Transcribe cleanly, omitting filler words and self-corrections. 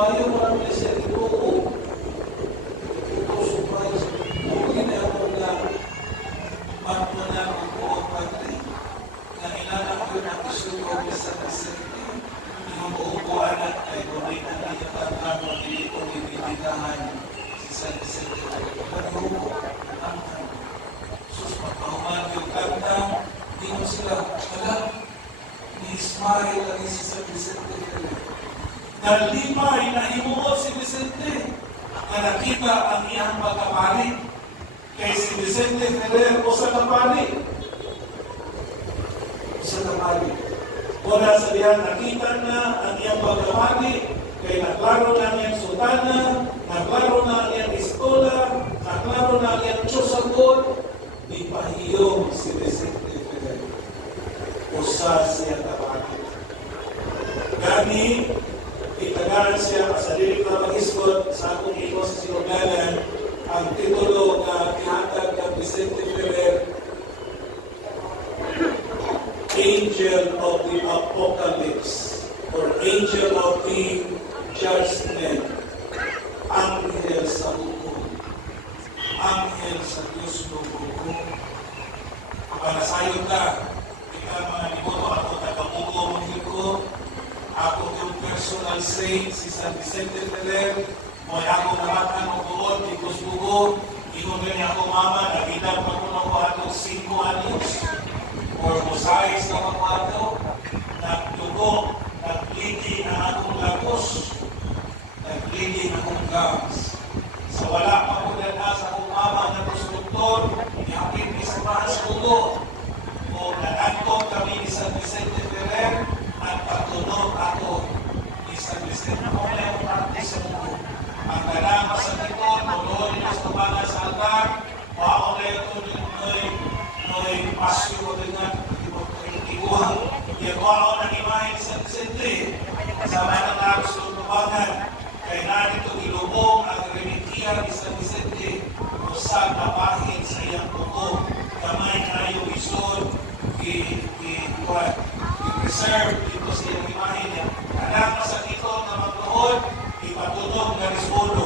maayo parang may siya ito. Ito, surprise. Mungkin na ako na magpo na ang buong pagli. Na inanap ko na isuko sa kasente. Yung uupuan at ay tunay na nilitan mo dito ibibitahan si San Vicente. Paglubo, ang sus, magpahuman yung kanta, di mo sila, wala, ni-smile lagi si San Vicente. Nalipay na himuot si Vicente na nakita ang iyang pagkapalit kay si Vicente Ferrer o sa kapalit. Sa kapalit. Wala sa diyan nakita na ang iyang pagkapalit kay naklaro na ang iyang sultana, naklaro na ang iyang istola, naklaro na ang iyang Diyos-Angkot, di pahiyong si Vicente Ferrer. Usa siya kapalit. Gani, itagaan siya sa dili na mag-isgot sa akong iko sa sinugalan ang titulo na ihatag ng Vicente Ferrer, Angel of the Apocalypse or Angel of the Judgment, Anghel sa hukom, Anghel sa Diyos ng hukom. Panasayon ka, ikaw mga niboto ako tagapugo mong ko. Ako yung personal saint, si San Vicente Ferrer, may ako namatan ng buod, ikos-bugo, ingon niya ako mama, nagidang pa ko na ko atong 5 anyos, or mosaics na ako ato, nagdugo, nagligi ang akong lagos, nagligi ang akong gams. Sa wala pa ko dala sa akong mama na konstruktor, ihapin ni sa mahal sa ulo, o nanantong kami ni San Vicente Ferrer, at patunog ako ni San Vicente. Ako na yung practice sa mundo. Ang ganang sa dito, tuloy na sa tumangan sa altar, o ako na yung noy pasyo ko dengan iguang. Iyago ako ng imahe ni San Vicente. Sa mga naros ng tumangan, kaya na dito ilubong ang religiya ni San Vicente o sa napahin sa iyang tuko. Kamay na yung isod, i-preserve dito sa iyong imahe niya. Anak sa dito na magluhod, ipatunog na risbono